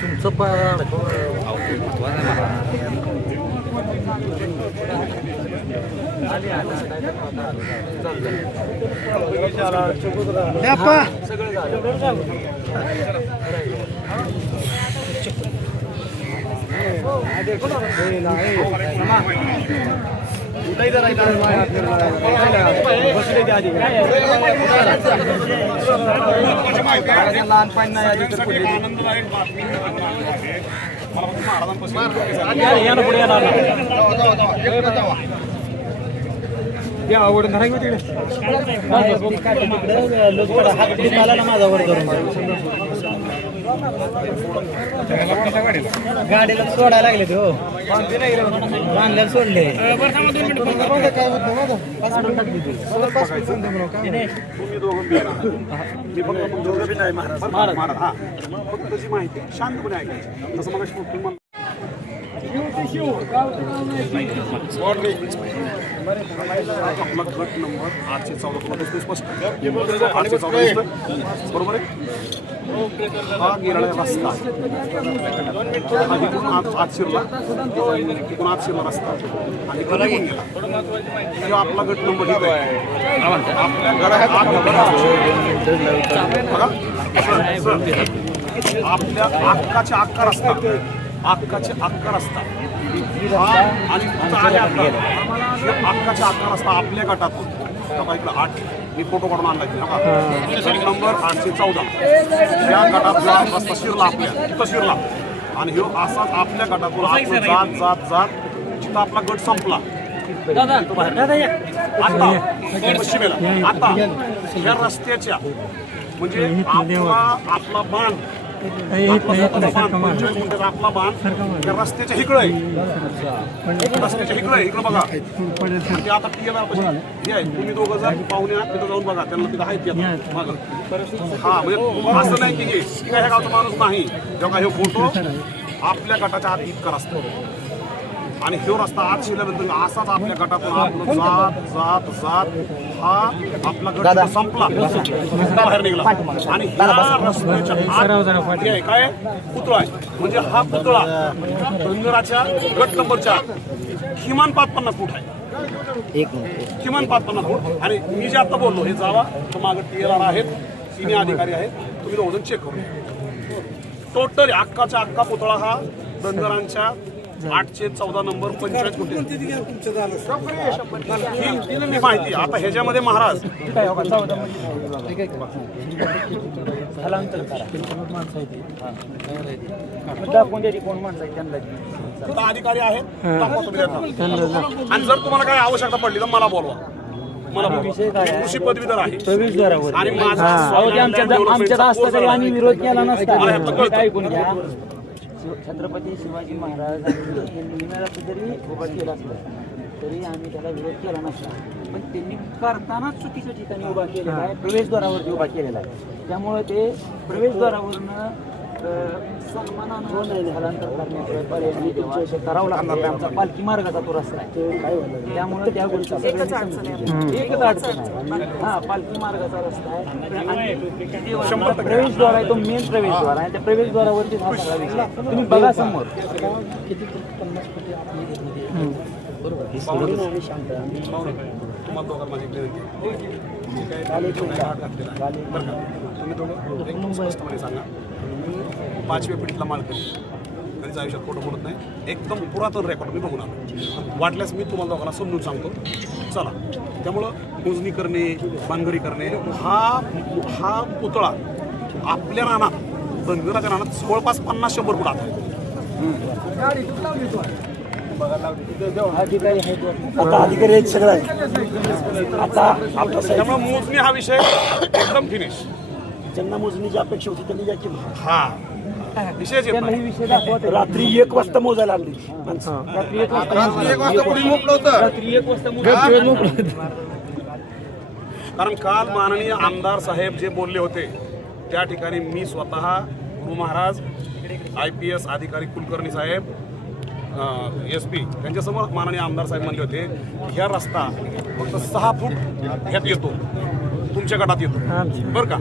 तुमचं पाड लहानपणी आवड नाही गाडीला सोडायला लागले तो बांधल्याला सोडले माहिती शांतपणे ऐकायची तसं मला आपला गट नंबर 814 स्पष्ट 814 बरोबर आहे. हा गिरळा रस्ता हा तिकडून आत शिरला तिकडून आत शिरला रस्ता आणि गेला किंवा आपला गट नंबर ठीक आहे. आपल्या घरात आपल्या अक्काचे आकार असतात अक्काचे आकार असतात आणि अक्काचे आकार असतात आपल्या गटातून इकडं 8 मी फोटो काढून आणला नंबर 814 या गटातला रस्ता शिरला आपल्या तिथं शिरला आणि ह्यो असाच आपल्या गटातून आपलं जात जात जात जिथं आपला गट संपला आता पश्चिमेला आता ह्या रस्त्याच्या म्हणजे आपला बाण आपला बाण त्या रस्त्याच्या इकडं आहे रस्त्याच्या इकडं आहे इकडं बघा ते आता हे आहे तुम्ही दोघं जर पाहुणे आहात तिथं जाऊन बघा त्यांना तिथं आहेत मागं हा म्हणजे असं नाही की काय ह्या गावचा माणूस नाही जेव्हा हे फोटो आपल्या गटाच्या आत इतका रस्ता आणि ह्यो रस्ता आत शिरल्यानंतर असाच आपल्या गटातून आपलं जात जात जात हा आपला गट संपला बाहेर निघाला आणि ह्या रस्त्याच्या काय पुतळा आहे म्हणजे हा पुतळा धनगराच्या गट नंबर 4 किमान 550 फूट आहे किमान 550 फूट. आणि मी जे आता बोललो हे जावा तो मागं TLR आहेत सिनियर अधिकारी आहेत तुम्ही दोघं चेक करू टोटल अक्काचा अक्का पुतळा हा धनगरांच्या 814 नंबर 45 कोटी ही माहिती. आता ह्याच्यामध्ये महाराज अधिकारी आहेत आणि जर तुम्हाला काय आवश्यकता पडली तर मला बोलवा. मला कृषी पदवीधर आहे आणि माझा आम्ही विरोध केला नसता. छत्रपती शिवाजी महाराजांनी जरी उभा केला असला तरी आम्ही त्याला विरोध केला नसता. पण त्यांनी करताना चुकीच्या ठिकाणी उभा केलेला आहे प्रवेशद्वारावरती उभा केलेला आहे. त्यामुळे ते प्रवेशद्वारावरनं सन्मानानं स्थलांतर करण्याचं करावं लागतं. आमचा पालखी मार्गाचा तो रस्ता आहे त्यामुळे त्या गोष्टी एकच अडचण आहे. हा पालखी मार्गाचा रस्ता आहे प्रवेशद्वार आहे तो मेन प्रवेशद्वार आहे त्या प्रवेशद्वारावरती हा सगळा विषय तुम्ही बघा समोर सांगा 5व्या पिढीतला मालकरी कधीच आयुष्यात खोटं बोलत नाही एकदम पुरातन रेकॉर्ड मी बघून आलो वाटल्यास मी तुम्हाला दोघांना समजून सांगतो चला. त्यामुळं मोजणी करणे बांधगडी करणे हा पुतळा आपल्या रानात धनगराच्या रानात जवळपास 50-100 फूट आता अधिकारी आहेत सगळं आता त्यामुळे मोजणी हा विषय एकदम फिनिश. ज्यांना मोजणीची अपेक्षा होती त्यांनी याची हा विषय रात्री 1 वाजता मोजायला लागली कारण काल माननीय आमदार साहेब जे बोलले होते त्या ठिकाणी मी स्वतः गुरु महाराज IPS अधिकारी कुलकर्णी साहेब SP त्यांच्यासमोर माननीय आमदार साहेब म्हणले होते ह्या रस्ता फक्त 6 फूट ह्यात येतो, तुमच्या गटात येतो बरं का,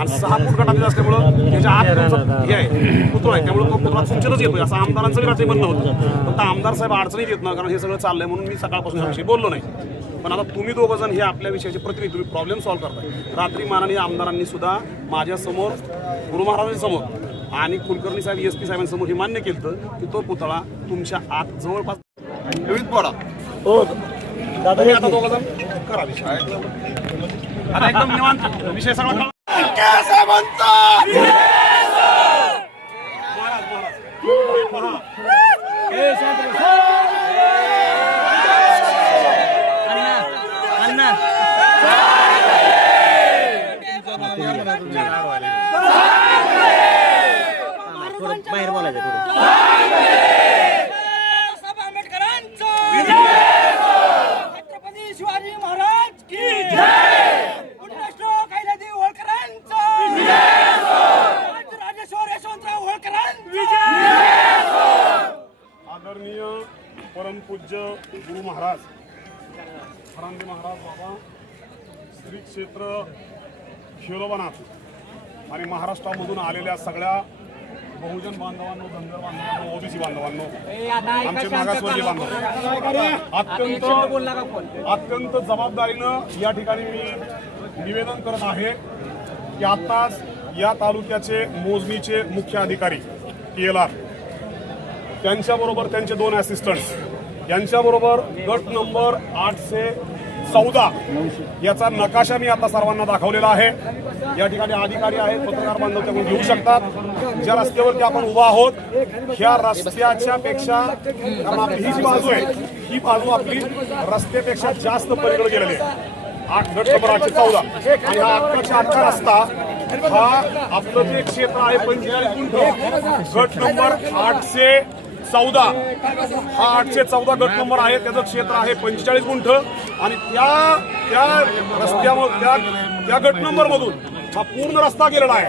आणि 6 फूट गटात येत असल्यामुळं त्याच्या आत तुमचं हे आहे पुतळा आहे, त्यामुळे तो पुतळा तुमच्यातच येतोय असं आमदारांचं रात्री म्हणणं होतं. फक्त आमदार साहेब अडचणीत येत ना, कारण हे सगळं चाललंय म्हणून मी सकाळपासून ह्याविषयी बोललो नाही. पण आता तुम्ही दोघं जण हे आपल्या विषयाचे प्रतिनिधी, तुम्ही प्रॉब्लेम सॉल्व्ह करताय. रात्री माननीय आमदारांनी सुद्धा माझ्यासमोर, गुरु महाराजांसमोर आणि कुलकर्णी साहेब SP साहेबांसमोर हे मान्य केलं की तो पुतळा तुमच्या आत जवळपास विविध पडा. हो दादा तुम्ही आता दोघं जण करा विषय. आता एकदम निवांत विषय सगळा कळला. बाहेर बोलायचं छत्रपती शिवाजी महाराज की जय. पुण्यश्लोक कैलादी होळकरांचा राजेश्वर यशवंतराव होळकरांचा. आदरणीय परमपूज्य गुरु महाराज फरांदे महाराज बाबा श्री क्षेत्र शिरोबनाथ आणि महाराष्ट्रामधून आलेल्या सगळ्या बहुजन बांधवांनो, धनगर बांधवांनो, OBC बांधवांनो, आमचे मागासवर्गीय बांधव, अत्यंत जबाबदारीनं या ठिकाणी मी निवेदन करत आहे की आत्ताच या तालुक्याचे मोजणीचे मुख्य अधिकारी TLR त्यांच्याबरोबर त्यांचे 2 असिस्टंट्स यांच्याबरोबर गट नंबर 814 याचा नकाशा मी आता सर्वांना दाखवलेला आहे. या ठिकाणी अधिकारी आहेत, पत्रकार बांधव त्याकडून घेऊ शकतात. ज्या रस्त्यावरती आपण उभा आहोत ह्या रस्त्याच्या पेक्षा, कारण आपली ही जी बाजू आहे ही बाजू आपली रस्त्यापेक्षा जास्त पलीकडे गेलेली आहे. 8 गट नंबर 814 आणि हा 808 रस्ता हा आपलं जे क्षेत्र आहे 45 गुंठ, गट नंबर 814 हा 814 गट नंबर आहे, त्याचं क्षेत्र आहे 45 गुंठ आणि त्या रस्त्यावर त्या गट नंबर मधून हा पूर्ण रस्ता गेलेला आहे.